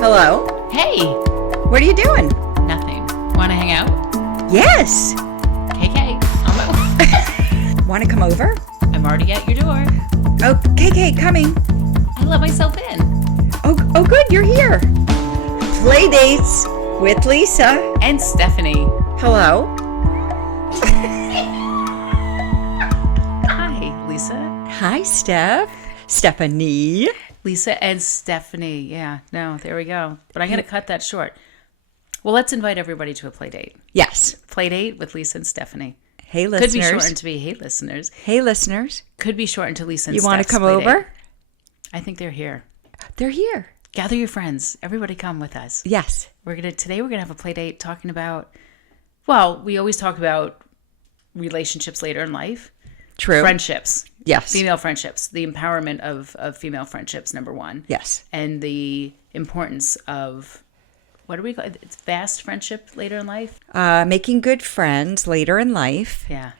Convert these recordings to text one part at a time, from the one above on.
Hello. Hey, What are you doing? nothing. Want to hang out? Yes. KK, on my way. Want to come over? I'm already at your door. Oh, KK, coming. I let myself in. Oh, good. You're here. Playdates with Lisa. And Stephanie. Hello. Hi, Lisa. Hi, Stephanie. Lisa and Stephanie. Yeah, no, there we go. But I'm going to cut that short. Well, let's invite everybody to a play date. Yes. Play date with Lisa and Stephanie. Hey, listeners. Could be shortened to be, hey, listeners. Hey, listeners. Could be shortened to Lisa and You want to Steph's come play over? date. I think they're here. They're here. Gather your friends. Everybody come with us. Yes. Today we're gonna have a play date talking about, well, we always talk about relationships later in life. True. Friendships. Yes. Female friendships. The empowerment of female friendships, number one. Yes. And the importance of, what do we call it? It's fast friendship later in life. Making good friends later in life. Yeah.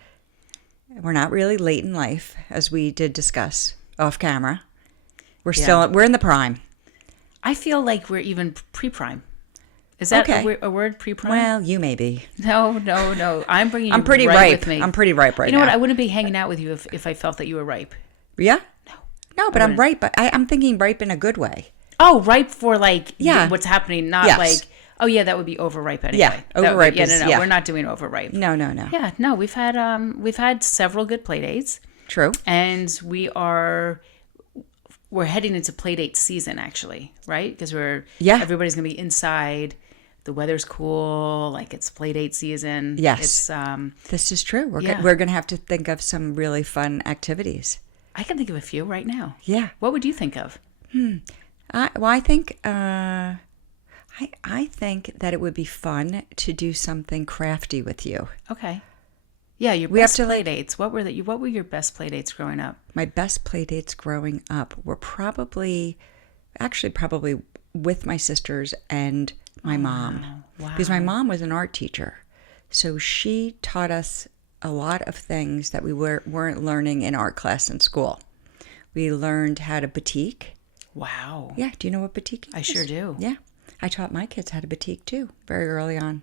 We're not really late in life, as we did discuss off camera. We're in the prime. I feel like we're even pre-prime. Is that Okay. a word, pre-prime? Well, you may be. No. I'm bringing you I'm pretty right ripe. with me. I'm pretty ripe right You know now. what? I wouldn't be hanging out with you if I felt that you were ripe. Yeah? No, but I'm wouldn't. ripe. But I'm thinking ripe in a good way. Oh, ripe for like Yeah. what's happening, not Yes. like, oh yeah, that would be overripe anyway. Yeah, That would be- overripe Yeah, is- no, yeah. we're not doing overripe. No. Yeah, no, we've had several good play dates, True. and we're heading into play date season actually, right? Because everybody's gonna be inside. The weather's cool, like it's play date season. Yes. It's This is true. We're Yeah. we're going to have to think of some really fun activities. I can think of a few right now. Yeah. What would you think of? I think I think that it would be fun to do something crafty with you. Okay. Yeah, your We have best to, play dates. What were your best play dates growing up? My best play dates growing up were probably with my sisters and my mom. Wow. Because my mom was an art teacher. So she taught us a lot of things that we weren't learning in art class in school. We learned how to batik. Wow. Yeah, do you know what batik is? I sure do. Yeah. I taught my kids how to batik too, very early on.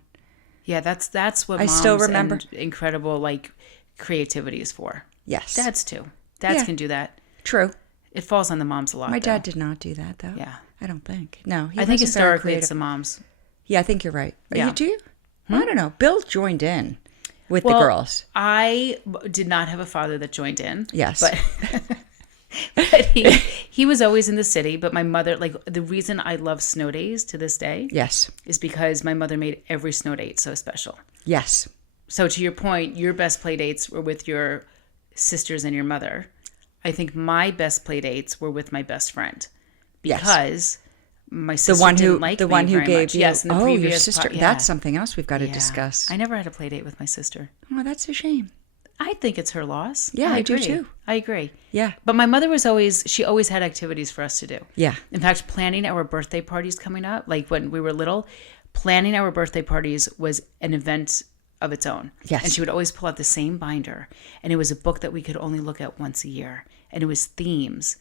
Yeah, that's what I moms still remember. and incredible like creativity is for. Yes. Dads too. Dads Yeah. can do that. True. It falls on the moms a lot. My though. dad did not do that though. Yeah. I don't think. No, he I think wasn't very historically it's creative. the moms. Yeah, I think you're right. Yeah. You do? I don't know. Bill joined in with Well, the girls. I did not have a father that joined in. Yes. But he was always in the city, but my mother, like the reason I love snow days to this day Yes. is because my mother made every snow date so special. Yes. So to your point, your best play dates were with your sisters and your mother. I think my best play dates were with my best friend Yes. because my sister The one didn't who like the me one who very gave much. you. Yes, in the your previous sister. yeah. That's something else we've got to Yeah. discuss. I never had a play date with my sister. Oh, that's a shame. I think it's her loss. Yeah, I do agree. too. I agree. Yeah. But my mother she always had activities for us to do. Yeah. In fact, planning our birthday parties coming up, like when we were little, planning our birthday parties was an event of its own. Yes. And she would always pull out the same binder. And it was a book that we could only look at once a year. And it was themes.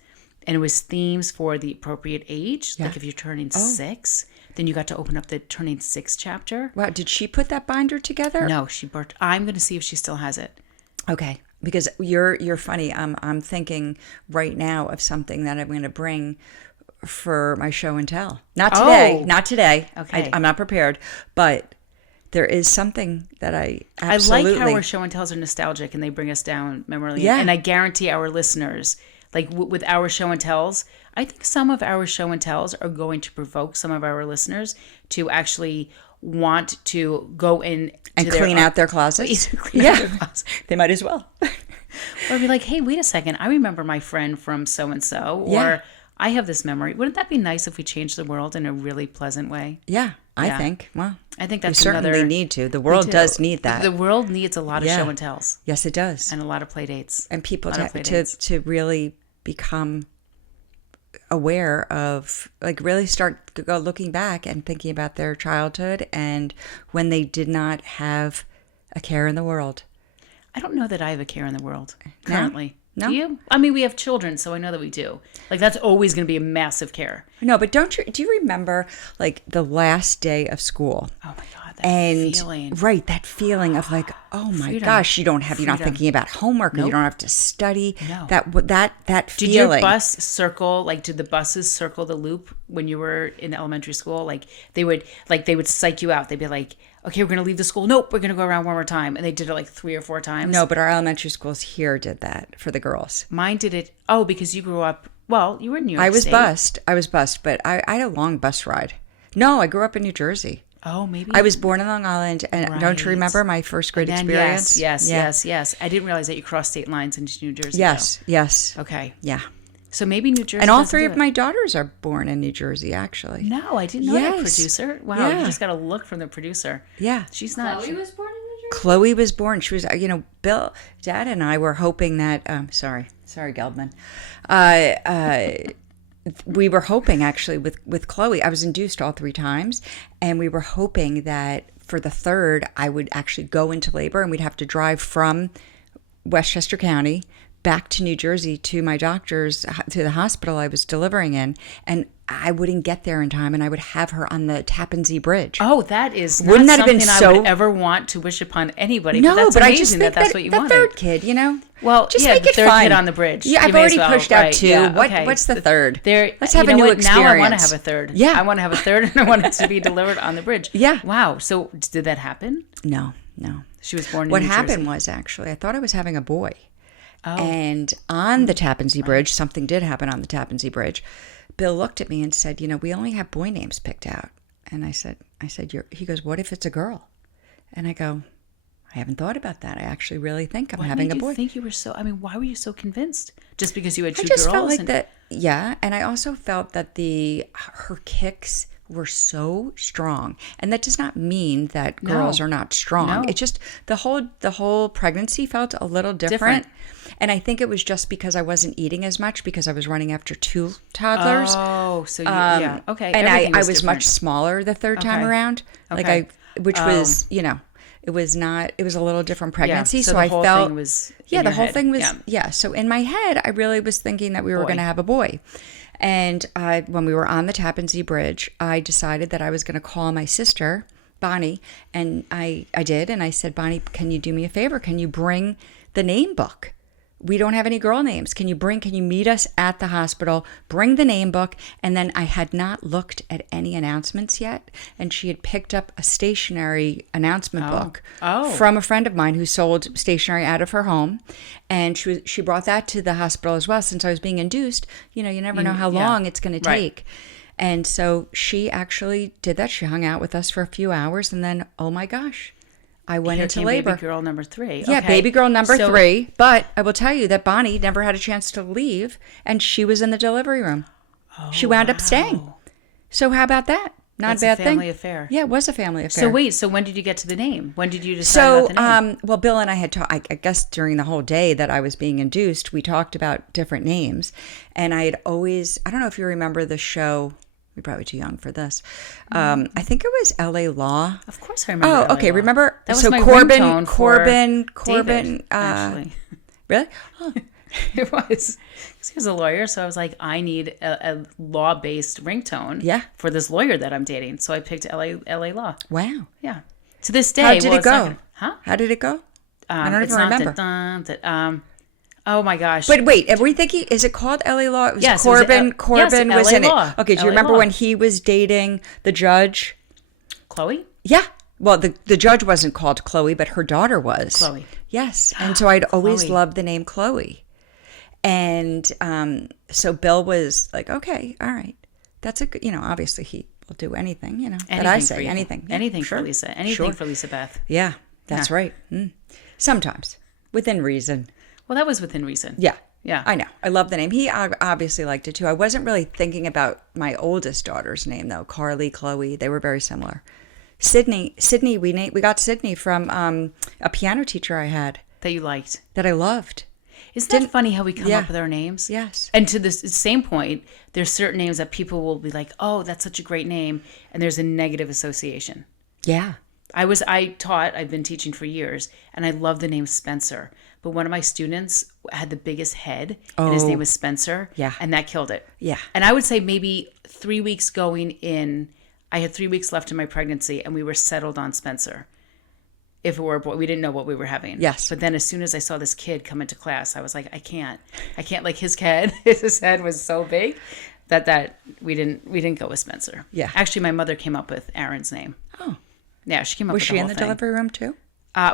And it was themes for the appropriate age. Yeah. Like if you're turning 6, then you got to open up the turning 6 chapter. Wow. Did she put that binder together? No, she burnt. I'm going to see if she still has it. Okay. Because you're funny. I'm thinking right now of something that I'm going to bring for my show and tell. Not today. Oh. Not today. Okay. I'm not prepared. But there is something that I absolutely. I like how our show and tells are nostalgic and they bring us down memory lane. Yeah. And I guarantee our listeners, like with our show and tells, I think some of our show and tells are going to provoke some of our listeners to actually want to go in and clean out their closets. They might as well. Or be like, hey, wait a second. I remember my friend from so-and-so. Or Yeah. I have this memory. Wouldn't that be nice if we changed the world in a really pleasant way? Yeah, I Yeah. think. Well, I think we that's certainly another... need to. The world We do. does need that. The world needs a lot of Yeah. show and tells Yes, it does. and a lot of play dates. And people A lot of play dates. to really become aware of, like, really start go looking back and thinking about their childhood and when they did not have a care in the world. I don't know that I have a care in the world currently. No? Do you? I mean, we have children, so I know that we do. Like, that's always going to be a massive care. No, but do you remember like the last day of school? Oh my God, that And feeling. right, that feeling of like, oh my Freedom. gosh, you're not thinking about homework, or you Nope. don't have to study. No. That Did your feeling. bus circle, like, did the buses circle the loop when you were in elementary school? Like, they would psych you out. They'd be like, okay, we're going to leave the school. Nope, we're going to go around one more time. And they did it like 3 or 4 times. No, but our elementary schools here did that for the girls. Mine did it. Oh, because you grew up, well, you were in New York I was State. bused, but I had a long bus ride. No, I grew up in New Jersey. Oh, maybe. I was born in Long Island, and don't you Right. remember my first grade And experience? yes. I didn't realize that you crossed state lines into New Jersey. Yes. though. Okay. Yeah. So maybe New Jersey. And all doesn't three do of it. my daughters are born in New Jersey, actually. No, I didn't know that, Yes. producer. Wow, Yeah. you just got a look from the producer. Yeah. She's not. Chloe was born in New Jersey? Chloe was born. She was, Bill, Dad, and I were hoping that. Sorry, Geldman. We were hoping actually with Chloe. I was induced all 3 times, and we were hoping that for the third, I would actually go into labor, and we'd have to drive from Westchester County back to New Jersey to my doctor's, to the hospital I was delivering in, and I wouldn't get there in time, and I would have her on the Tappan Zee Bridge. Oh, that is not Wouldn't that have something been I would so- ever want to wish upon anybody. No, but that's but I amazing just think that's what you the wanted. third kid, Well, just yeah, make the it third fun. kid on the bridge. Yeah, You I've may as already well. pushed out Right, 2. yeah, What okay. what's the third? There, Let's have you a know new what? experience. Now I want to have a third. Yeah. I want to have a third, and I want it to be delivered on the bridge. Yeah. Wow. So did that happen? No. She was born in What New happened Jersey. was actually I thought I was having a boy. Oh. And on the Tappan Zee Bridge, something did happen on the Tappan Zee Bridge. Bill looked at me and said, we only have boy names picked out. And I said, he goes, what if it's a girl? And I go, I haven't thought about that. I actually really think I'm What having made a boy. you think you were so? I mean, why were you so convinced? Just because you had 2 I just girls? felt like and- that, yeah. And I also felt that her kicks were so strong, and that does not mean that girls are not strong. No. It's just the whole pregnancy felt a little different. And I think it was just because I wasn't eating as much because I was running after 2 toddlers. Oh, so you, yeah, okay. And Everything I was different. much smaller the third time Okay. around. Okay. Which was, it was not. It was a little different pregnancy. so So the I whole felt. thing was in yeah, the your whole head. thing was. Yeah. Yeah. So in my head, I really was thinking that we were Boy. going to have a boy. And when we were on the Tappan Zee Bridge, I decided that I was going to call my sister, Bonnie, and I did. And I said, Bonnie, can you do me a favor? Can you bring the name book? We don't have any girl names. Can you meet us at the hospital, bring the name book? And then I had not looked at any announcements yet. And she had picked up a stationery announcement book from a friend of mine who sold stationery out of her home. And she brought that to the hospital as well. Since I was being induced, you never know how long it's going to Right. take. And so she actually did that. She hung out with us for a few hours. And then, oh my gosh, I went Here into came labor. Baby girl number 3. Yeah, Okay. baby girl number So- 3. But I will tell you that Bonnie never had a chance to leave, and she was in the delivery room. She wound up staying. So how about that? Not That's a bad a family thing. affair. Yeah, it was a family affair. So wait, so when did you get to the name? When did you decide So, about the name? well, Bill and I had talked, I guess during the whole day that I was being induced, we talked about different names. And I had always, I don't know if you remember the show, you're probably too young for this. I think it was LA Law. Of course I remember. Oh, okay. LA Law. Remember? That was So my Corbin, ringtone for Corbin, David, actually. Really? Oh. It was. 'Cause he was a lawyer, so I was like, I need a law-based ringtone Yeah. for this lawyer that I'm dating. So I picked LA Law. Wow. Yeah. To this day. How did it it's not go? gonna- huh? How did it go? I don't It's even not remember. Oh my gosh. But wait, are we thinking, is it called LA Law? It was Yes, it was Corbin. L- Corbin yes, was LA in Law. it. Okay, do you LA remember Law. when he was dating the judge? Chloe? Yeah. Well, the judge wasn't called Chloe, but her daughter was. Chloe. Yes. And so I'd always Chloe. loved the name Chloe. And so Bill was like, okay, all right. That's a good, obviously he will do anything, that I Anything say, for you. anything. Yeah, Anything sure. for Lisa. Anything Sure. for Lisa Beth. Yeah, that's right. Sometimes, within reason. Well, that was within reason. Yeah. Yeah. I know. I love the name. He obviously liked it too. I wasn't really thinking about my oldest daughter's name though. Carly, Chloe, they were very similar. Sydney, we got Sydney from a piano teacher I had That you liked. that I loved. Isn't that funny how we come Yeah. up with our names? Yes. And to this same point, there's certain names that people will be like, oh, that's such a great name. And there's a negative association. Yeah. I've been teaching for years, and I love the name Spencer. but one of my students had the biggest head, and his name was Spencer. Yeah. And that killed it. Yeah. And I would say maybe 3 weeks going in, I had 3 weeks left in my pregnancy, and we were settled on Spencer. If it were a boy, we didn't know what we were having. Yes. But then as soon as I saw this kid come into class, I was like, I can't, like his head was so big that we didn't go with Spencer. Yeah. Actually, my mother came up with Aaron's name. Oh. Yeah, she came up Was with she the in whole the thing. delivery room too?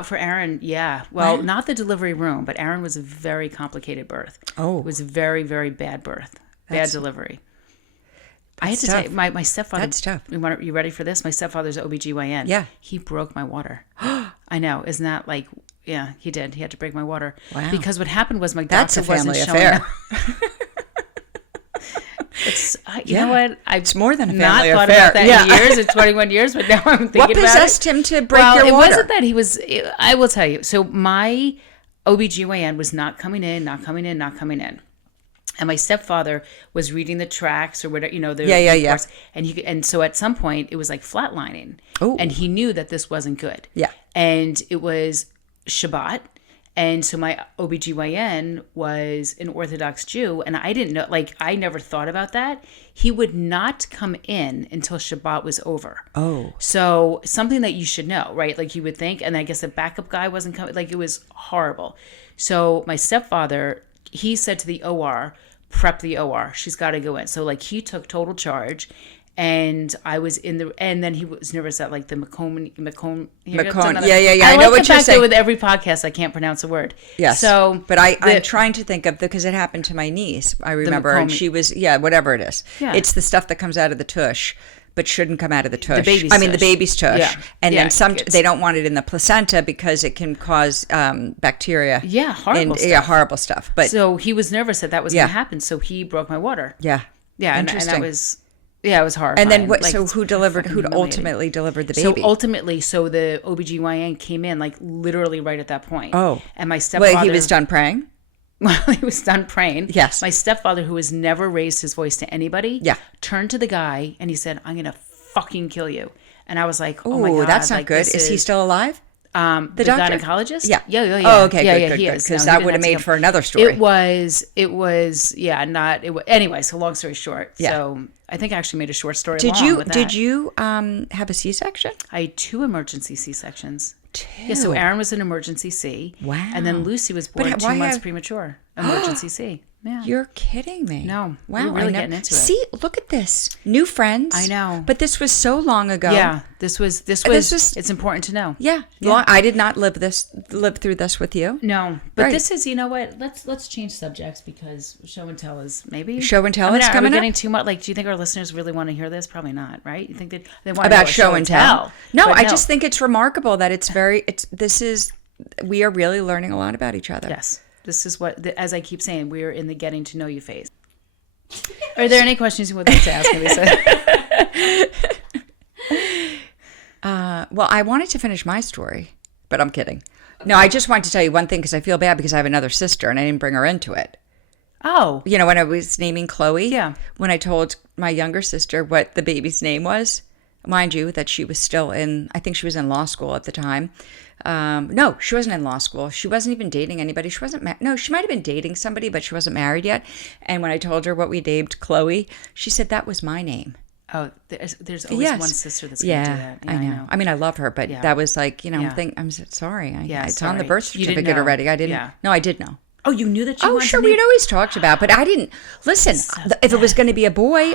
For Aaron, yeah. Well, not the delivery room, but Aaron was a very complicated birth. Oh. It was a very, very bad birth. Bad delivery. I had to tough. say, my stepfather. That's tough. You ready for this? My stepfather's OBGYN. Yeah. He broke my water. I know. Isn't that like, yeah, he did. He had to break my water. Wow. Because what happened was my That's doctor a wasn't family showing affair. up. You know what? It's more than a not family thought affair. about that in years. It's 21 years, but now I'm thinking What about it. possessed him to break Well, your it water? wasn't that he was. I will tell you. So my OBGYN was not coming in. And my stepfather was reading the tracks or whatever, the Yeah. reports. And so at some point it was like flatlining. Ooh. And he knew that this wasn't good. Yeah. And it was Shabbat. And so my OBGYN was an Orthodox Jew, and I didn't know, I never thought about that. He would not come in until Shabbat was over. Oh. So something that you should know, right? Like you would think, and I guess the backup guy wasn't coming. It was horrible. So my stepfather, he said to the OR, prep the OR. She's got to go in. So he took total charge. And I was and then he was nervous that the Macomb. Yeah. I know what the you're fact saying. that with every podcast I can't pronounce a word. Yes. So, but I'm trying to think of because it happened to my niece. I remember, and she was whatever it is. Yeah. It's the stuff that comes out of the tush, but shouldn't come out of the tush. The baby's the tush. baby's tush. Yeah. And Yeah, then it's- they don't want it in the placenta because it can cause bacteria. Yeah, horrible stuff. Yeah, horrible stuff. But so he was nervous that was going to happen. So he broke my water. yeah. Yeah, and Interesting. that was. Yeah, it was horrifying. And then what? Like, So it's who fucking ultimately delivered the So baby? ultimately, the OBGYN came in literally right at that point. Oh. And my stepfather. Well, he was done praying. Well, he was done praying. Yes. My stepfather, who has never raised his voice to anybody, Yeah. turned to the guy and he said, "I'm gonna fucking kill you." And I was like, "Oh my Oh, god, that's not good. Is he still alive? the doctor? gynecologist? Yeah. Yeah. Oh, okay, yeah, good, yeah, good, he good. is. Because No, he that didn't would have have to made come. for another story. Anyway, so long story short. Yeah. So I think I actually made a short story Did long you with that. did you have a C-section? I had 2 emergency C-sections. 2. Yeah, so Aaron was an emergency C. Wow. And then Lucy was born But 2 why months have- premature. Emergency C. Yeah. You're kidding me. No, Wow. we're really I never- getting into it. See, look at this. New friends. I know. But this was so long ago. Yeah, this was it's important to know. Yeah. I did not live through this with you. No, but Right. this is, you know what? Let's change subjects because show and tell is maybe Show and tell I mean, is are coming we up? getting too much? Do you think our listeners really want to hear this? Probably not, right? You think that they want to About know show and tell. No, But I just think it's remarkable that we are really learning a lot about each other. yes. This is what, as I keep saying, we're in the getting to know you phase. Are there any questions you would like to ask me, Lisa? Well, I wanted to finish my story, but I'm kidding. No, I just wanted to tell you one thing because I feel bad because I have another sister and I didn't bring her into it. Oh, You know, when I was naming Chloe, Yeah. when I told my younger sister what the baby's name was, mind you, that she was still I think she was in law school at the time. No, she wasn't in law school. She wasn't even dating anybody. She wasn't no, she might have been dating somebody, but she wasn't married yet. And when I told her what we named Chloe, she said that was my name. there's always Yes. one sister that's going to do that. Yeah, I know. I mean, I love her, but Yeah. that was like, Yeah. I'm sorry. Yeah, It's on the sorry. birth You didn't certificate know. already. I didn't. Yeah. No, I did know. Oh, you knew that you Oh, wanted sure. to name- We'd always talked about, but I didn't listen. If it was going to be a boy,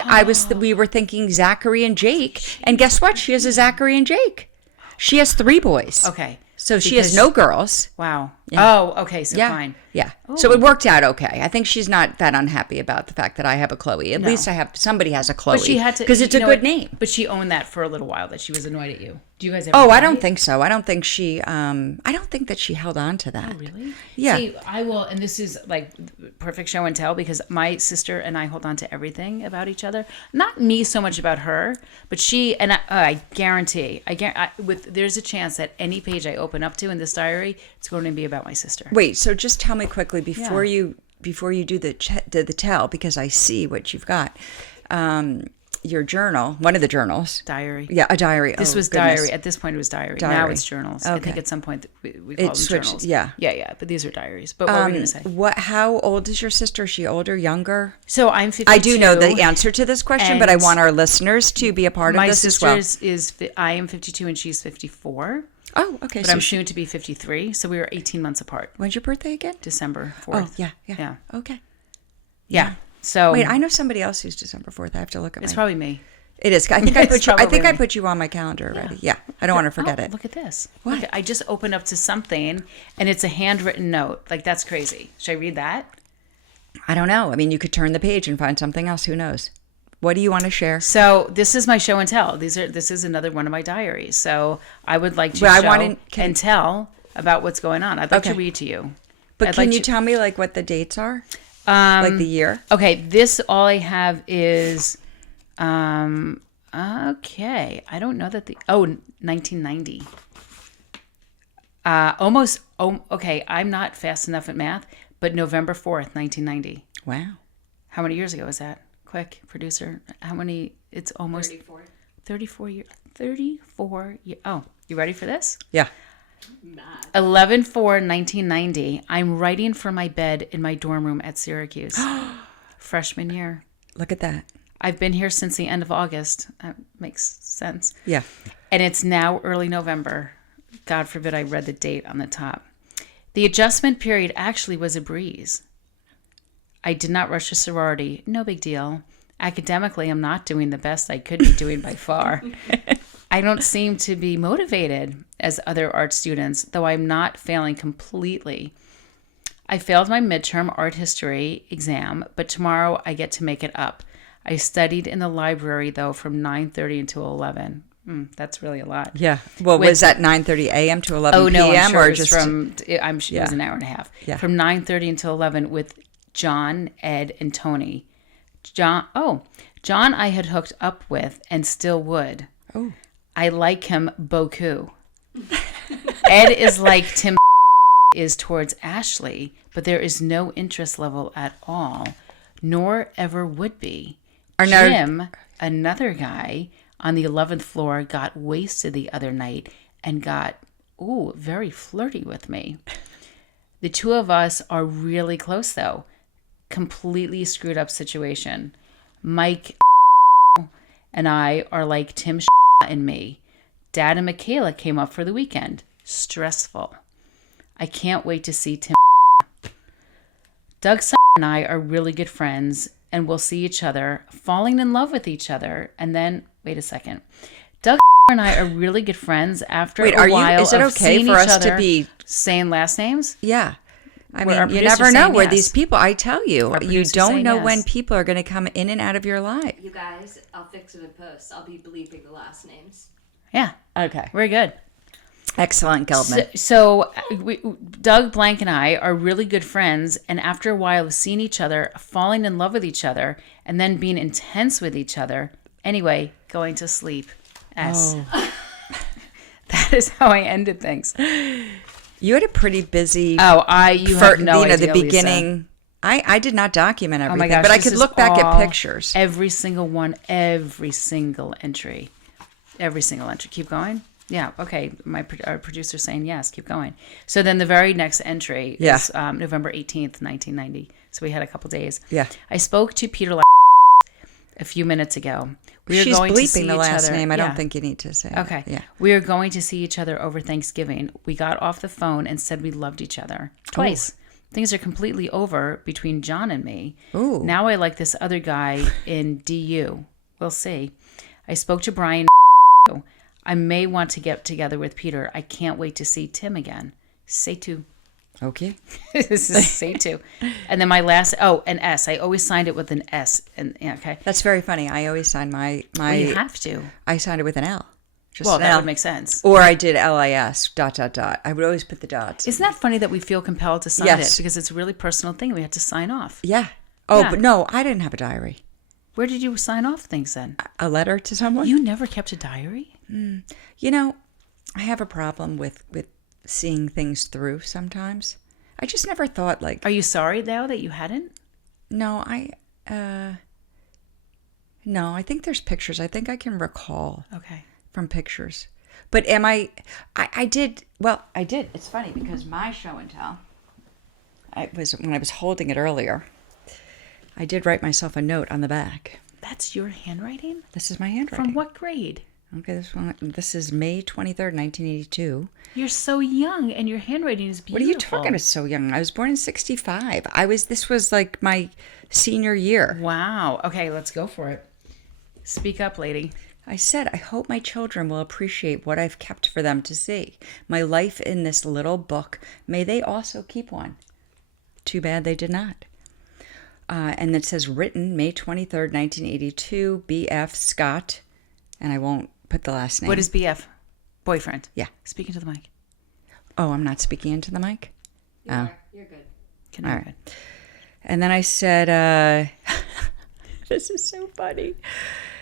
we were thinking Zachary and Jake. And guess what? She has a Zachary and Jake. She has 3 boys. Okay. So she has Because- no girls. Wow. Oh, okay. So Yeah. fine. Yeah. So it worked out okay. I think she's not that unhappy about the fact that I have a Chloe. At least somebody has a Chloe. But she had to, because it's a you know good what? name. But she owned that for a little while, that she was annoyed at you. Do you guys ever? Oh, I fight? don't think so. I don't think she. I don't think that she held on to that. Oh, really? Yeah. See, I will, and this is like perfect show and tell because my sister and I hold on to everything about each other. Not me so much about her, but she and I guarantee, there's a chance that any page I open up to in this diary, it's going to be about my sister. Wait. So just tell me quickly before you do the tell, because I see what you've got. your journal, one of the journals. Diary. Yeah, a diary. This was goodness. diary. At this point, it was diary. Now Diary. it's journals. I Okay. think at some point we call them switched, journals. yeah. Yeah. But these are diaries. But what were you going to say? How old is your sister? Is she older, younger? So I'm 52. I do know the answer to this question, but I and want our listeners to be a part of My this as well. sister I am 52 and she's 54. Oh, okay. But I'm soon to be 53. So we were 18 months apart. When's your birthday again? December 4th. Oh, yeah. Okay. Yeah. So Wait, I know somebody else who's December 4th. I have to look at it's my... probably me. It is. I think I put you. I think probably I me. put you on my calendar already. Yeah, I don't want to forget it. Look at this. What? Look, I just opened up to something and it's a handwritten note. Like, that's crazy. Should I read that? I don't know. I mean, you could turn the page and find something else. Who knows? What do you want to share? So this is my show and tell. This is another one of my diaries. So I would like to Well, show and tell about what's going on. I'd like to read to you. But I'd can like you to- tell me like what the dates are? Like the year? Okay, this all I have is okay. I don't know that 1990. Okay, I'm not fast enough at math, but November 4th, 1990. Wow. How many years ago is that? Quick, producer. How many? It's almost 34 years. 34 years. Oh, you ready for this? Yeah. 11/4/1990. I'm writing from my bed in my dorm room at Syracuse. Freshman year. Look at that. I've been here since the end of August. That makes sense. Yeah. And it's now early November. God forbid I read the date on the top. The adjustment period actually was a breeze. I did not rush to sorority. No big deal. Academically, I'm not doing the best I could be doing by far. I don't seem to be motivated as other art students, though I'm not failing completely. I failed my midterm art history exam, but tomorrow I get to make it up. I studied in the library, though, from 9:30 until 11. That's really a lot. Yeah. Well, was that 9:30 a.m. to 11 Oh, no, p.m. I'm sure or it was just it was an hour and a half. Yeah. From 9:30 until 11 with John, Ed, and Tony. John I had hooked up with and still would. Oh. I like him beaucoup. Ed is like Tim is towards Ashley, but there is no interest level at all, nor ever would be. Jim, another guy on the 11th floor, got wasted the other night and got, very flirty with me. The two of us are really close, though. Completely screwed up situation. Mike and I are like Tim and me. Dad and Michaela came up for the weekend. Stressful. I can't wait to see Tim. Doug and I are really good friends and we'll see each other, falling in love with each other. And then, wait a second. Doug and I are really good friends after a while is it of okay seeing for each us to other be saying last names? Yeah. I Where our mean, you producer's never know saying where yes. these people, I tell you, Our you producer's don't saying know yes. when people are going to come in and out of your life. You guys, I'll fix it in post. I'll be bleeping the last names. Yeah. Okay. Very good. Excellent, Geldman. So Doug Blank and I are really good friends, and after a while of seeing each other, falling in love with each other, and then being intense with each other, anyway, going to sleep. S. Oh. That is how I ended things. You had a pretty busy. You have no idea, the beginning. Lisa. I did not document everything, Oh my gosh, but I this could is look back at all- pictures. Every single one, every single entry. Every single entry. Keep going? Yeah, okay. Our producer's saying yes, keep going. So then the very next entry is November 18th, 1990. So we had a couple days. Yeah. I spoke to Peter a few minutes ago. We are She's going to see bleeping the each last other. name. I Yeah. don't think you need to say it. Okay. Yeah. We are going to see each other over Thanksgiving. We got off the phone and said we loved each other. Twice. Things are completely over between John and me. Ooh. Now I like this other guy in DU. We'll see. I spoke to Brian. I may want to get together with Peter. I can't wait to see Tim again. Say two. Okay. This is say two. And then my last, an S. I always signed it with an S. And okay. That's very funny. I always sign my. Well, you have to. I signed it with an L. Just Well, an that L. would make sense. Or I did LIS, ... I would always put the dots. Isn't that funny that we feel compelled to sign Yes. it? Because it's a really personal thing. We had to sign off. Yeah. Oh, Yeah. but no, I didn't have a diary. Where did you sign off things then? A letter to someone? You never kept a diary? You know, I have a problem with seeing things through sometimes. I just never thought like. Are you sorry, though, that you hadn't? No, No, I think there's pictures. I think I can recall Okay. from pictures. But am I did, well, I did. It's funny because my show and tell, when I was holding it earlier, I did write myself a note on the back. That's your handwriting? This is my handwriting. From what grade? Okay, this is May 23rd, 1982. You're so young and your handwriting is What are beautiful. you talking about so young? I was born in 65. This was like my senior year. Wow. Okay, let's go for it. Speak up, lady. I said, I hope my children will appreciate what I've kept for them to see. My life in this little book. May they also keep one. Too bad they did not. And it says written May 23rd, 1982, B.F. Scott. And I won't put the last name. What is BF? Boyfriend. Yeah. Speaking to the mic. Oh, I'm not speaking into the mic? You're good. All right. And then I said, this is so funny.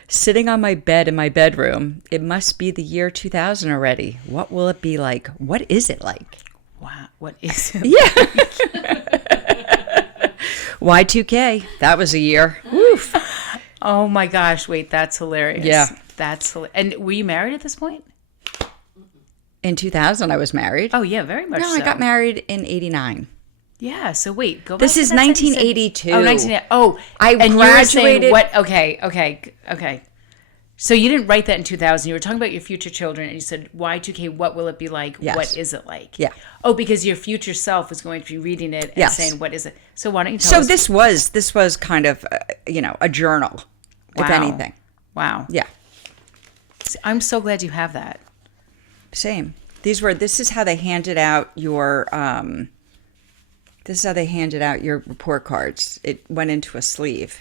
Sitting on my bed in my bedroom, it must be the year 2000 already. What will it be like? What is it like? Wow. What is it? Yeah. Y2K. That was a year. Woof. Oh my gosh. Wait, that's hilarious. Yeah. That's hilarious. And were you married at this point? In 2000, I was married. Oh, yeah, very much No, so. I got married in 89. Yeah, so wait, go back This to is that sentence you said. 1982. Oh, 1980. Oh, I and you were saying graduated- what? Okay. So you didn't write that in 2000. You were talking about your future children, and you said Y2K. What will it be like? Yes. What is it like? Yeah. Oh, because your future self is going to be reading it and Yes. saying, "What is it?" So why don't you tell So us? this was kind of, a journal, if Wow. anything. Wow. Yeah. I'm so glad you have that. Same. This is how they handed out your report cards. It went into a sleeve.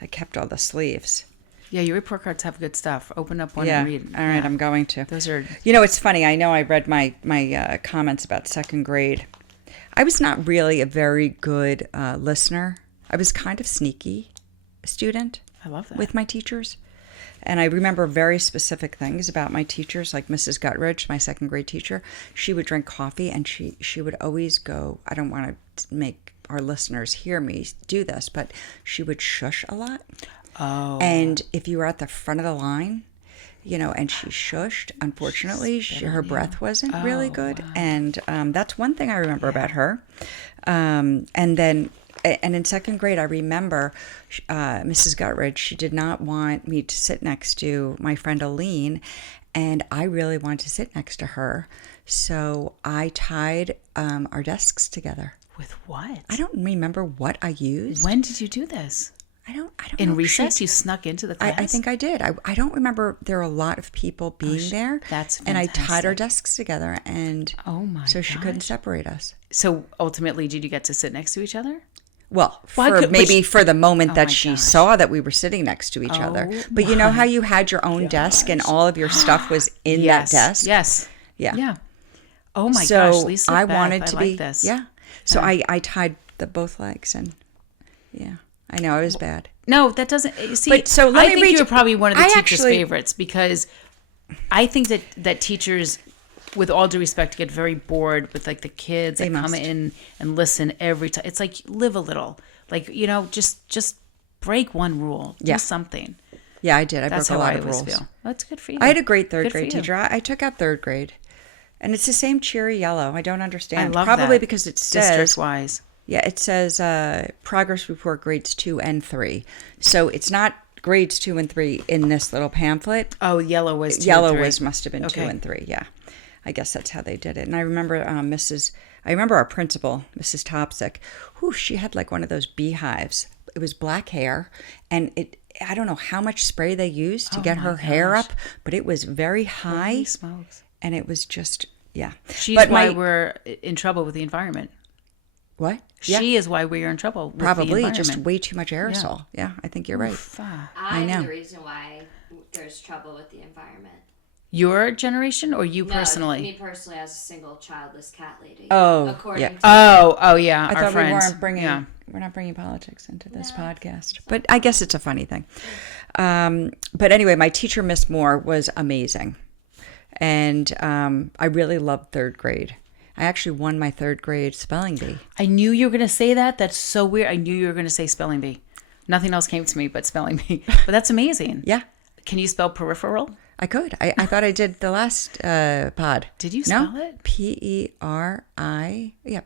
I kept all the sleeves. Yeah, your report cards have good stuff. Open up one Yeah. and read. All right, Yeah. I'm going to. Those are. It's funny. I know I read my comments about second grade. I was not really a very good listener. I was kind of sneaky student. I love that. With my teachers. And I remember very specific things about my teachers, like Mrs. Guttridge, my second grade teacher. She would drink coffee and she would always go, I don't want to make our listeners hear me do this, but she would shush a lot. Oh. And if you were at the front of the line, and she shushed, unfortunately, her breath wasn't really good. Wow. And that's one thing I remember about her. And in second grade, I remember Mrs. Guttridge, she did not want me to sit next to my friend Aline, and I really wanted to sit next to her. So I tied our desks together. With what? I don't remember what I used. When did you do this? I don't In know. recess, you snuck into the class? I think I did. I don't remember there were a lot of people being there. that's And I tied our fantastic. desks together, and Oh my so she couldn't gosh. separate us. So ultimately, did you get to sit next to each other? Well, Why for could- maybe but for the moment that my she gosh. saw that we were sitting next to each other. Oh But you know how my you had your own desk and all of your stuff was in Yes. that desk? Yes. Yeah. Yeah. Oh my So gosh, Lisa, I Beth, wanted I to like be this. Yeah. So I tied both legs, and yeah. I know it was bad. No, that doesn't. You see, But so let I me think read you you- were probably one of the I teachers' actually- favorites because I think that teachers, with all due respect, get very bored with like the kids that come must. in and listen every time. It's like live a little, like just break one rule, do Yeah. something. Yeah, I did. I That's broke a how lot I of always rules. feel. That's good for you. I had a great third Good for grade you. teacher. I took out third grade. And it's the same cheery yellow. I don't understand. I love Probably that. because it district says wise. Yeah, it says progress report grades 2 and 3. So it's not grades 2 and 3 in this little pamphlet. Oh, yellow was 2 Yellow and 3. must have been 2 Okay. and 3. Yeah, I guess that's how they did it. And I remember I remember our principal, Mrs. Topsick. Who she had like one of those beehives. It was black hair, and I don't know how much spray they used to get my her hair gosh. up, but it was very high, Holy smokes. and it was just yeah. She's but why we're in trouble with the environment. what? Yeah, She is why we're in trouble with the probably environment. just way too much aerosol. Yeah, I think you're right. Fuck. I'm know. the reason why there's trouble with the environment. Your generation or you No, personally? me personally, as a single childless cat lady. Oh, according yeah. to Oh yeah. I our thought friends. we weren't bringing Yeah. we're not bringing politics into this podcast, but I guess it's a funny thing. But anyway, my teacher, Miss Moore, was amazing, and I really loved third grade. I actually won my third grade spelling bee. I knew you were gonna say that. That's so weird. I knew you were gonna say spelling bee. Nothing else came to me but spelling bee. But that's amazing. Yeah, Can you spell peripheral? I could. I thought I did the last pod. Did you spell it? P-E-R-I. Yeah,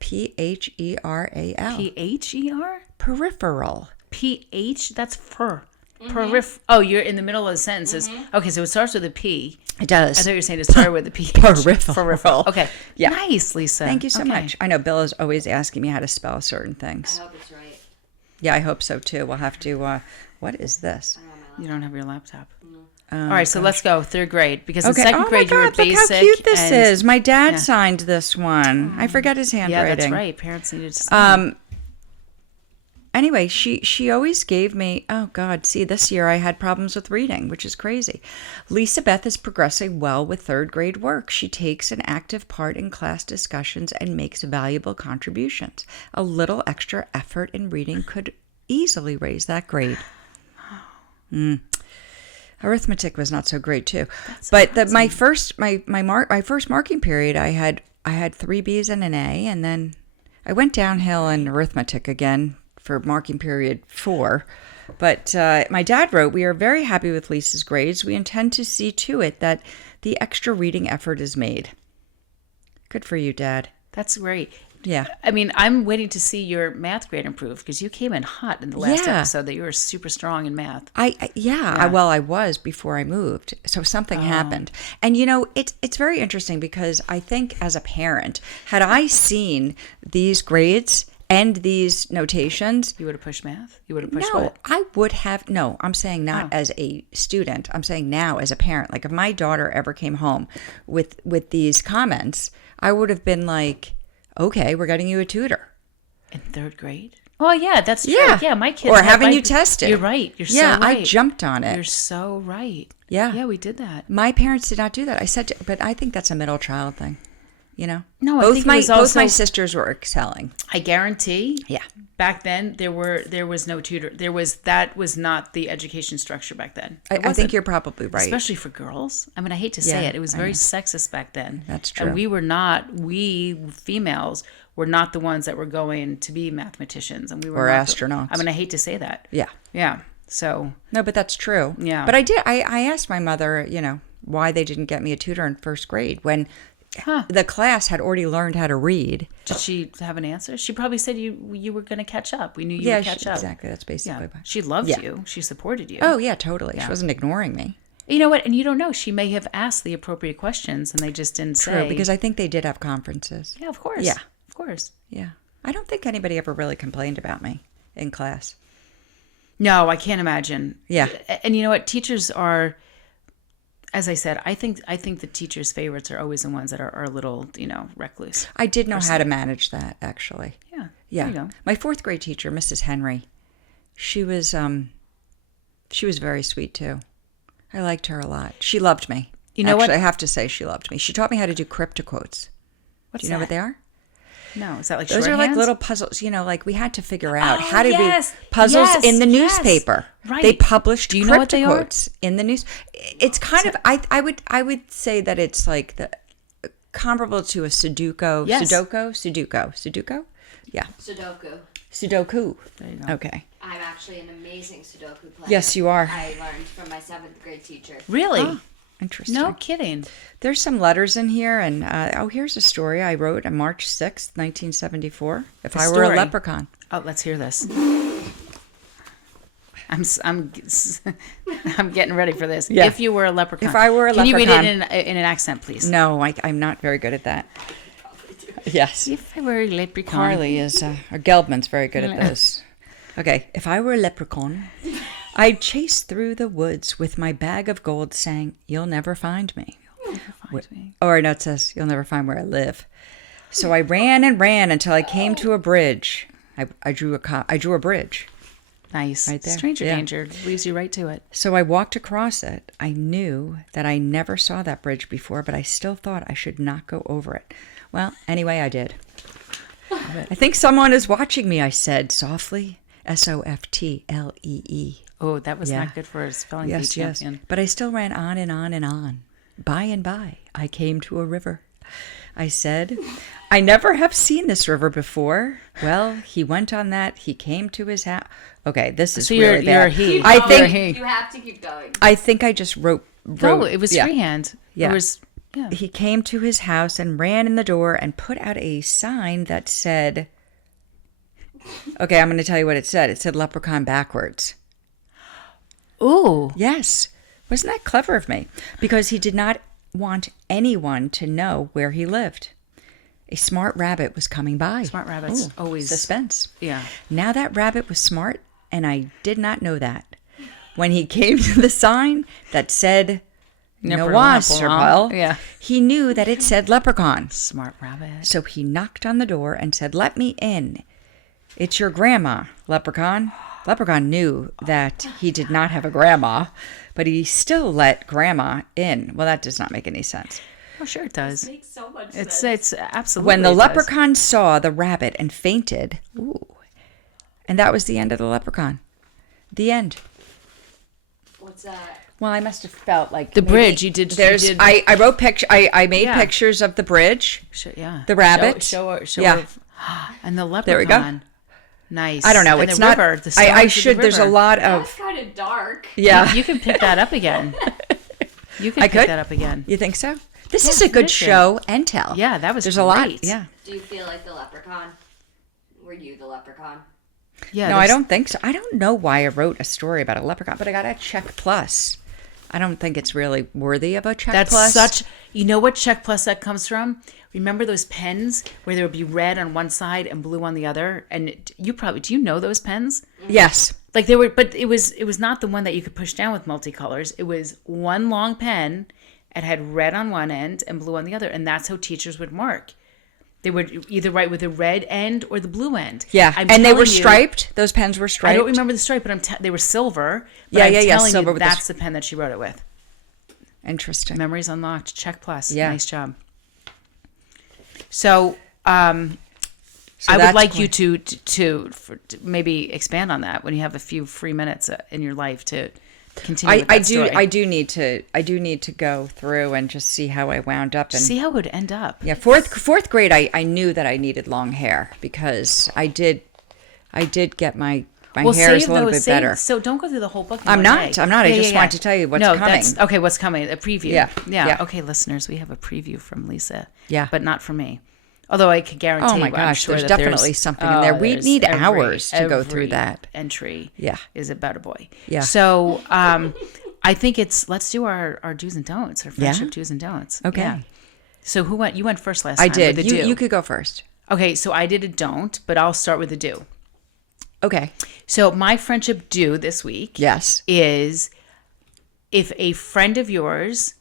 P-H-E-R-A-L. P-H-E-R? Peripheral. P-H? That's fur. Oh, you're in the middle of the sentences. Okay, so it starts with a P. It does. I thought you were saying it started with a P. Peripheral. Okay. Yeah. Nice, Lisa. Thank you so Okay. much. I know Bill is always asking me how to spell certain things. I hope it's right. Yeah, I hope so too. We'll have to. What is this? You don't have your laptop. All right, so let's go. 3rd grade. Because in Okay. 2nd Oh grade, my you were God! Look basic. how cute this and- is. My dad Yeah. signed this one. I forget his handwriting. Yeah, that's right. Parents needed to sign. Anyway, she always gave me, oh God, see, this year I had problems with reading, which is crazy. Lisa Beth is progressing well with 3rd grade work. She takes an active part in class discussions and makes valuable contributions. A little extra effort in reading could easily raise that grade. Arithmetic was not so great too. But my first marking period, I had 3 B's and an A, and then I went downhill in arithmetic again for marking period 4. But my dad wrote, "We are very happy with Lisa's grades. We intend to see to it that the extra reading effort is made." Good for you, Dad. That's great. Yeah. I mean, I'm waiting to see your math grade improve because you came in hot in the last Yeah. episode that you were super strong in math. Well, I was before I moved, so something happened. And it's very interesting because I think as a parent, had I seen these grades and these notations, You would have pushed math? You would have pushed no, what? I would have. No, I'm saying not as a student. I'm saying now as a parent. Like if my daughter ever came home with these comments, I would have been like, "Okay, we're getting you a tutor." In 3rd grade? Oh, yeah, that's true. Yeah. Yeah, my kids. Or had having my- you tested. You're right. You're Yeah, so right. I jumped on it. You're so right. Yeah. Yeah, we did that. My parents did not do that. I said, but I think that's a middle child thing. No, I both think my it was both my also, sisters were excelling. I guarantee. Yeah. Back then, there was no tutor. That was not the education structure back then. I think wasn't. you're probably right. Especially for girls. I mean, I hate to say Yeah, it. It was I very know. sexist back then. That's true. And we females were not the ones that were going to be mathematicians. And we were Or not astronauts. I mean, I hate to say that. Yeah. Yeah. So, No, but that's true. Yeah. But I did. I asked my mother, why they didn't get me a tutor in 1st grade when the class had already learned how to read. did she have an answer? She probably said you were going to catch up. We knew you would catch up. Exactly. That's basically. Yeah. She loved you. She supported you. Oh yeah, totally. She wasn't ignoring me. You know what? And you don't know. She may have asked the appropriate questions and they just didn't True, say. because I think they did have conferences. Yeah, of course. Yeah. Of course. Yeah. I don't think anybody ever really complained about me in class. No, I can't imagine. Yeah. And you know what? Teachers are, as I said, I think the teachers' favorites are always the ones that are a little, recluse. I did know how to manage that, actually. Yeah. Yeah. There you go. My 4th grade teacher, Mrs. Henry, she was very sweet too. I liked her a lot. She loved me. You know what? I have to say she loved me. She taught me how to do cryptoquotes. What's Do you know what they are? No, is that like Those are like shorthands? little puzzles, like we had to figure out Oh, how to yes, do puzzles yes, in the yes. newspaper. Right. They published Do you know what they are? quotes in the news. It's kind of I would say that it's like the comparable to a Sudoku. Yes. Sudoku? Yeah. Sudoku. There you go. Okay. I'm actually an amazing Sudoku player. Yes, you are. I learned from my 7th grade teacher. Really? Oh, interesting. No kidding. There's some letters in here, and here's a story I wrote on March 6th, 1974. If I were a story. leprechaun. Oh, let's hear this. I'm getting ready for this. Yeah. If you were a leprechaun. If I were a Can you read leprechaun. it in an accent, please? No, I'm not very good at that. Yes. If I were a leprechaun. Carly is, or Gelbman's very good at this. Okay, if I were a leprechaun, I'd chase through the woods with my bag of gold saying, "You'll never find me." Find me. Or no, it says, "You'll never find where I live." So I ran and ran until I came to a bridge. I drew a bridge. Nice. Right there. Stranger Yeah. danger leads you right to it. So I walked across it. I knew that I never saw that bridge before, but I still thought I should not go over it. Well, anyway, I did. I think someone is watching me, I said softly. Softlee. Oh, that was Yeah. not good for a spelling bee Yes, yes. champion. But I still ran on and on and on. By and by, I came to a river. I said, I never have seen this river before. Well, he went on that. He came to his house. Okay, this is So really you're a bad. he. I You're a think he. You have to keep going. I think I just wrote. No, it was yeah. freehand. Yeah. It was, yeah. He came to his house and ran in the door and put out a sign that said, okay, I'm going to tell you what it said. It said leprechaun backwards. Ooh. Yes. Wasn't that clever of me? Because he did not want anyone to know where he lived. A smart rabbit was coming by. Smart rabbits always. Suspense. Yeah. Now that rabbit was smart, and I did not know that. When he came to the sign that said Noah Serpel, Yeah. he knew that it said leprechaun. Smart rabbit. So he knocked on the door and said, "Let me in. It's your grandma, Leprechaun." Leprechaun knew that he did not have a grandma, but he still let grandma in. Well, that does not make any sense. Oh, sure it does. Makes so much It's sense. absolutely. When the does. leprechaun saw the rabbit and fainted, and that was the end of the leprechaun. The end. What's that? Well, I must have felt like The maybe bridge, you did- I wrote picture. I made Yeah. pictures of the bridge. Yeah. The rabbit. Show Yeah. of, and the leprechaun. There we go. Nice. I don't know. And It's the not. river, the I stars of the should. There's a river. lot That's of. kind of dark. Yeah. You can pick that up again. You can I pick could? that up again. You think so? This Yeah, is a good finish it. show and tell. Yeah, that was There's a lot. great. Yeah. Do you feel like the leprechaun? Were you the leprechaun? Yeah. No, I there's- don't think so. I don't know why I wrote a story about a leprechaun, but I got a check plus. I don't think it's really worthy of a check That's plus. such. You know what check plus that comes from? Remember those pens where there would be red on one side and blue on the other? And you probably do. You know those pens? Yes. Like they were, but it was not the one that you could push down with multicolors. It was one long pen. It had red on one end and blue on the other, and that's how teachers would mark. They would either write with the red end or the blue end. Yeah. I'm And they were telling you- striped. Those pens were striped. I don't remember the stripe, but they were silver. But Yeah, I'm yeah, yeah, telling silver you, with the that's the pen that she wrote it with. Interesting. Memories unlocked. Check plus. Yeah. Nice job. So, So I would that's like cool. you to maybe expand on that when you have a few free minutes in your life to continue. With that story. I do need to go through and just see how I wound up and See how it would end up. yeah, fourth grade I knew that I needed long hair because I did get my hair is a little bit better. So don't go through the whole book. in I'm one not. day. I'm not. I just wanted to tell you what's no, coming. That's, okay, what's coming? A preview. Yeah. yeah. Yeah. Okay, listeners, we have a preview from Lisa. Yeah. But not from me. Although I could guarantee. Oh my I'm gosh, sure there's that definitely something in there. We there's need hours to go through every that. Entry. Yeah. Is about a boy. Yeah. So I think let's do our do's and don'ts, our friendship do's and don'ts. Okay. Yeah. So who went? You went first last I time. did. With the do. You could go first. Okay, so I did a don't, but I'll start with a do. Okay. So my friendship do this week Yes. is if a friend of yours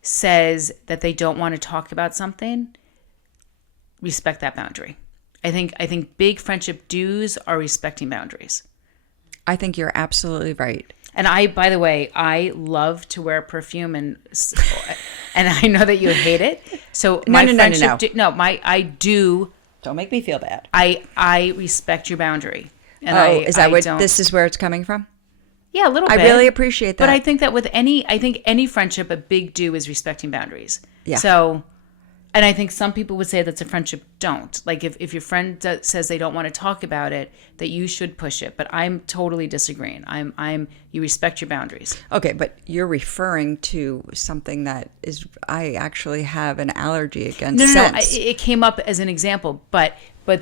says that they don't want to talk about something, respect that boundary. I think big friendship do's are respecting boundaries. I think you're absolutely right. And by the way, I love to wear perfume and I know that you hate it. So No, my no, no, no, friendship no. I do Don't make me feel bad. I respect your boundary. And Is that what don't- this is where it's coming from? Yeah, a little bit. I really appreciate that. But I think that with any friendship, a big do is respecting boundaries. Yeah. So, and I think some people would say that's a friendship don't. Like if your friend says they don't want to talk about it, that you should push it. But I'm totally disagreeing. You respect your boundaries. Okay, but you're referring to something that is I actually have an allergy against No, scents. it came up as an example, but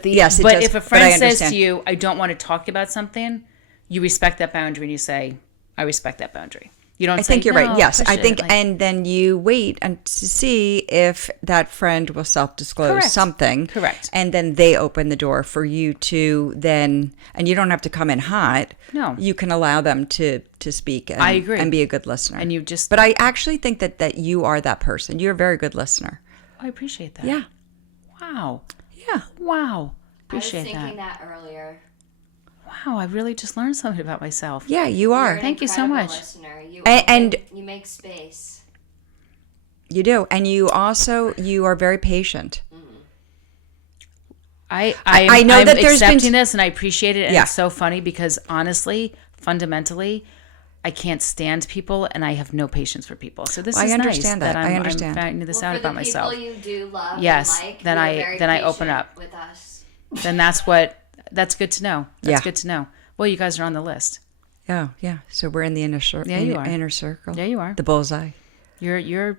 Yes, it but does, if a but I friend says understand. to you, "I don't want to talk about something," you respect that boundary and you say, "I respect that boundary." You don't. I think you're right. "No, Yes, push I it," think, like- and then you wait and to see if that friend will self-disclose Correct. something. Correct. And then they open the door for you to then, and you don't have to come in hot. No. You can allow them to speak. And, I agree. And be a good listener. And you just- But I actually think that you are that person. You're a very good listener. I appreciate that. Yeah. Wow. Yeah. Wow. I was Appreciate thinking that. that earlier. Wow. I really just learned something about myself. Yeah, you You're are. an Thank you so incredible much. Listener. You And- you make space. You do. And you are very patient. I know I'm that there's been- accepting this and I appreciate it. And Yeah. it's so funny because honestly, fundamentally, I can't stand people, and I have no patience for people. So this I is understand nice that. I'm, I understand. I'm finding this Well, out for the about myself. people you do love Yes, and like, then you're I- very then I open patient up. with us. Then that's good to know. That's Yeah. good to know. Well, you guys are on the list. Oh, yeah. So we're in the inner circle. Yeah, you are. Inner circle. Yeah, you are. The bullseye. You're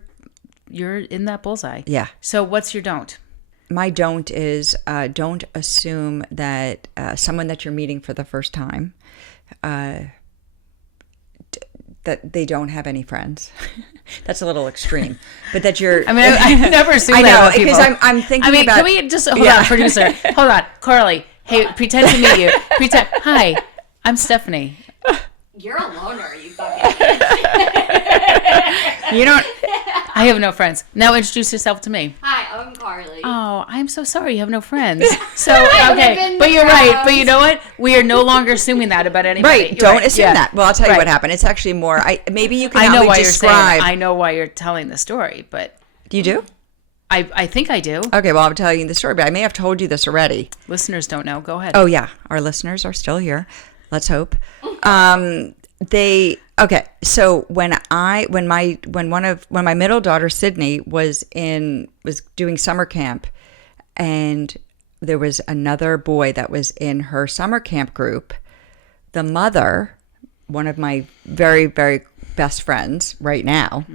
in that bullseye. Yeah. So what's your don't? My don't is don't assume that someone that you're meeting for the first time that they don't have any friends. That's a little extreme, but that you're. I mean, I never assume I that know about people. because I'm thinking I mean, about. can we just hold on, producer? Hold on, Carly. Hey, pretend to meet you. Pretend. Hi, I'm Stephanie. You're a loner, you fucking. You don't. I have no friends. Now introduce yourself to me. Hi, I'm Carly. Oh, I'm so sorry you have no friends. So live okay, in but the you're right. But house. you know what? We are no longer assuming that about anybody. Right. You're Don't right. assume Yeah. that. Well, I'll tell you Right. what happened. It's actually more. Maybe you can I help know me why you're saying describe. it. I know why you're telling the story, but You do? I think I do. Okay. Well, I'm telling you the story, but I may have told you this already. Listeners don't know. Go ahead. Oh yeah, our listeners are still here. Let's hope. So when my middle daughter Sydney was doing summer camp, and there was another boy that was in her summer camp group, the mother, one of my very, very best friends right now,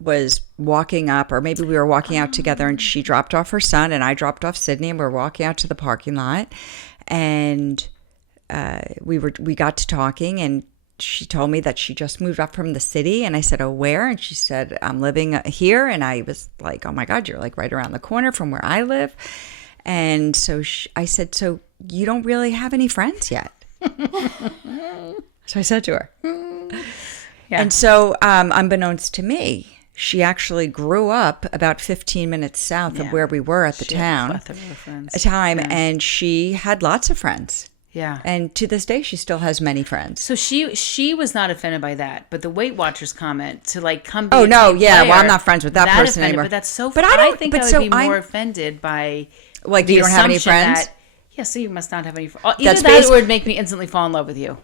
was walking up, or maybe we were walking out together, and she dropped off her son and I dropped off Sydney, and we were walking out to the parking lot, and we got to talking, and she told me that she just moved up from the city, and I said, "Oh, where?" And she said, "I'm living here." And I was like, "Oh my God, you're like right around the corner from where I live." And so I said, "So you don't really have any friends yet?" So I said to her. Yeah. And so, unbeknownst to me, she actually grew up about 15 minutes south of where we were at the She had a town. plethora of friends. And she had lots of friends. Yeah. And to this day, she still has many friends. So she was not offended by that, but the Weight Watchers comment to like come. Be Oh a no, team yeah. player, Well, I'm not friends with that person offended, anymore. But that's so. But I don't think but I would so be I'm more offended by like the you don't have any assumption friends. That, yeah, so you must not have any. Either That's that basi- or it would make me instantly fall in love with you.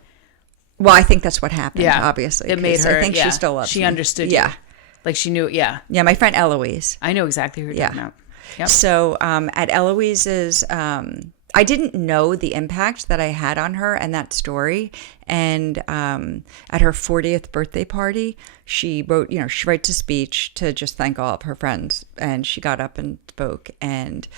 Well, I think that's what happened. Yeah, Obviously, it made 'cause her. I think yeah, she still loves She me. understood. Yeah, you. Like she knew. Yeah, yeah. My friend Eloise. I know exactly who you're talking about. Yep. So at Eloise's, I didn't know the impact that I had on her and that story. And at her 40th birthday party, she wrote, she writes a speech to just thank all of her friends. And she got up and spoke, and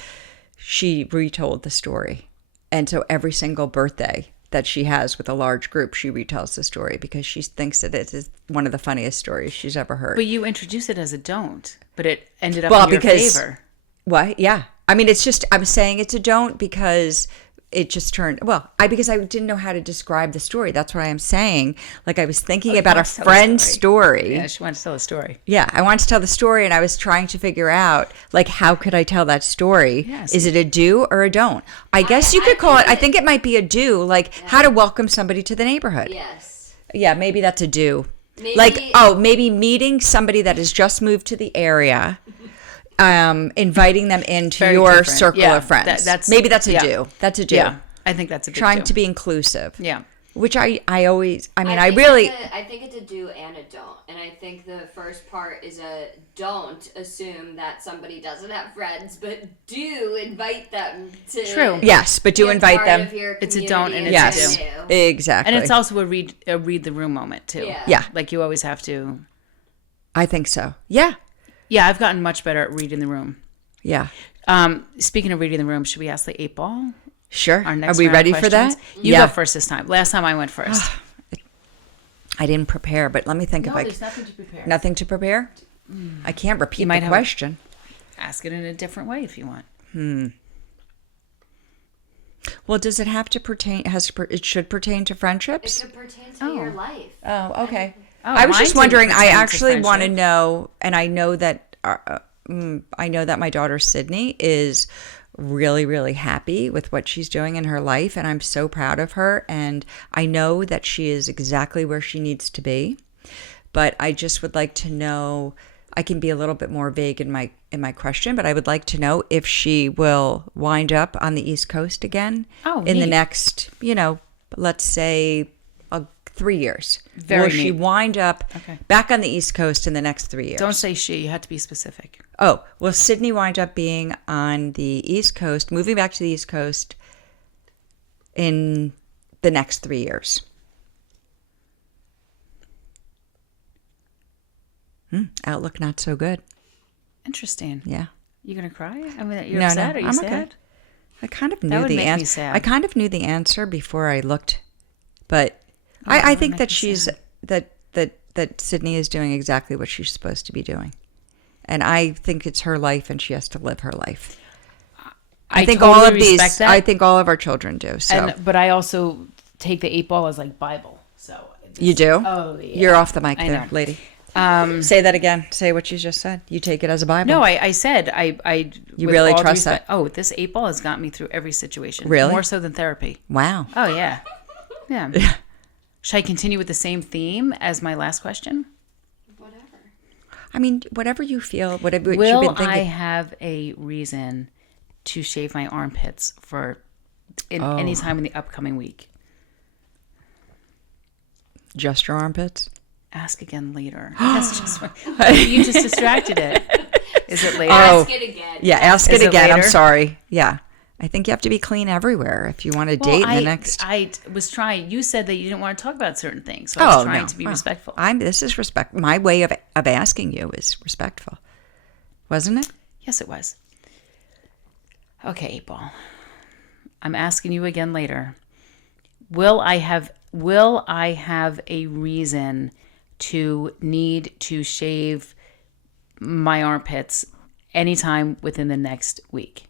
she retold the story. And so every single birthday that she has with a large group, she retells the story because she thinks that it is one of the funniest stories she's ever heard. But you introduced it as a don't, but it ended up Well, in your because- favor. What? Yeah. I mean, I'm saying it's a don't because it just turned, because I didn't know how to describe the story. That's what I'm saying. Like I was thinking about a wants to tell a friend's story. Yeah, she wanted to tell a story. Yeah, I wanted to tell the story, and I was trying to figure out, like, how could I tell that story? Yes. Is it a do or a don't? I guess you could call it, I think it might be a do, like how to welcome somebody to the neighborhood. Yes. Yeah, maybe that's a do. Maybe- Maybe meeting somebody that has just moved to the area, inviting them into Very your different. circle Yeah, of friends. that's maybe that's a yeah. do. That's a do. Yeah, I think that's a big Trying do. to be inclusive. Yeah. Which I always, I think really, I think it's a do and a don't. And I think the first part is a don't assume that somebody doesn't have friends, but do invite them to. True. yes, but be do a invite part them. of your It's a community don't and and it's a Yes, do. do. exactly. And it's also a read the room moment too. Yeah. Yeah. Like you always have to. I think so. Yeah. Yeah, I've gotten much better at reading the room. Yeah. Speaking of reading the room, should we ask the 8-ball? Sure. Our Are next we round of ready for that? questions? You go first this time. Last time I went first. I didn't prepare, but let me think if I there's nothing to prepare. nothing to prepare. I can't repeat might the have a- question. Ask it in a different way if you want. Well, does it have to pertain? It should pertain to It friendships. could pertain to your life. Oh, okay. Oh, I was mine just didn't wondering. I pertain to actually want to friendship. know, and I know that my daughter Sydney is really, really happy with what she's doing in her life, and I'm so proud of her. And I know that she is exactly where she needs to be. But I just would like to know. I can be a little bit more vague in my question, but I would like to know if she will wind up on the East Coast again Oh, in the neat. next, let's say 3 years. Very Will she neat. wind up back on the East Coast in the next 3 years? Don't say she. You have to be specific. Oh, will Sydney wind up being on the East Coast, moving back to the East Coast in the next 3 years? Outlook not so good. Interesting. Yeah. You gonna cry? I mean, you're upset? Are you I'm sad? okay. I kind of knew That would the make me answer. sad. I kind of knew the answer before I looked, but I think make that me she's sad. that Sydney is doing exactly what she's supposed to be doing, and I think it's her life, and she has to live her life. I think totally all of these. respect that. I think all of our children do. So But I also take the 8 ball as like Bible. So you do. Oh, yeah. You're off the mic I there, know. lady. Say that again. Say what you just said. You take it as a Bible. No, I said I. You with really all due trust respect- Oh, this 8 ball has got me through every situation. Really? More so than therapy. Wow. Oh yeah, yeah. Should I continue with the same theme as my last question? Whatever. I mean, whatever you feel, whatever you've Will been I thinking. have a reason to shave my armpits any time in the upcoming week? Just your armpits? Ask again later. That's just you just distracted it. Is it later? Oh. Ask it again. Yeah, ask Is it it again. I'm later? sorry. Yeah. I think you have to be clean everywhere if you want to date in the next. I was trying. You said that you didn't want to talk about certain things, so I was trying to be respectful. This is respect. My way of asking you is respectful, wasn't it? Yes, it was. Okay, 8 ball. I'm asking you again later. Will I have a reason to need to shave my armpits anytime within the next week?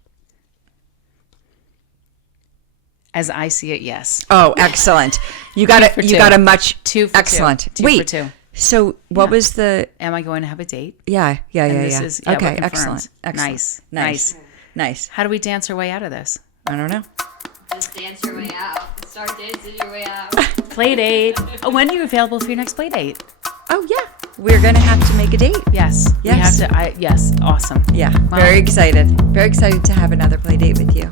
As I see it, yes. Oh, excellent! You got for a you two. got a much 2 for 2. excellent. 2 Wait, for 2. so what was the? Am I going to have a date? Yeah. this is- yeah, we're Okay, confirmed. excellent. Nice. Nice. How do we dance our way out of this? I don't know. Just dance your way out. Start dancing your way out. Playdate. Oh, when are you available for your next playdate? Oh yeah, we're gonna have to make a date. Yes. Yes. We have to. Yes. Awesome. Yeah, Wow. very excited. Very excited to have another play date with you.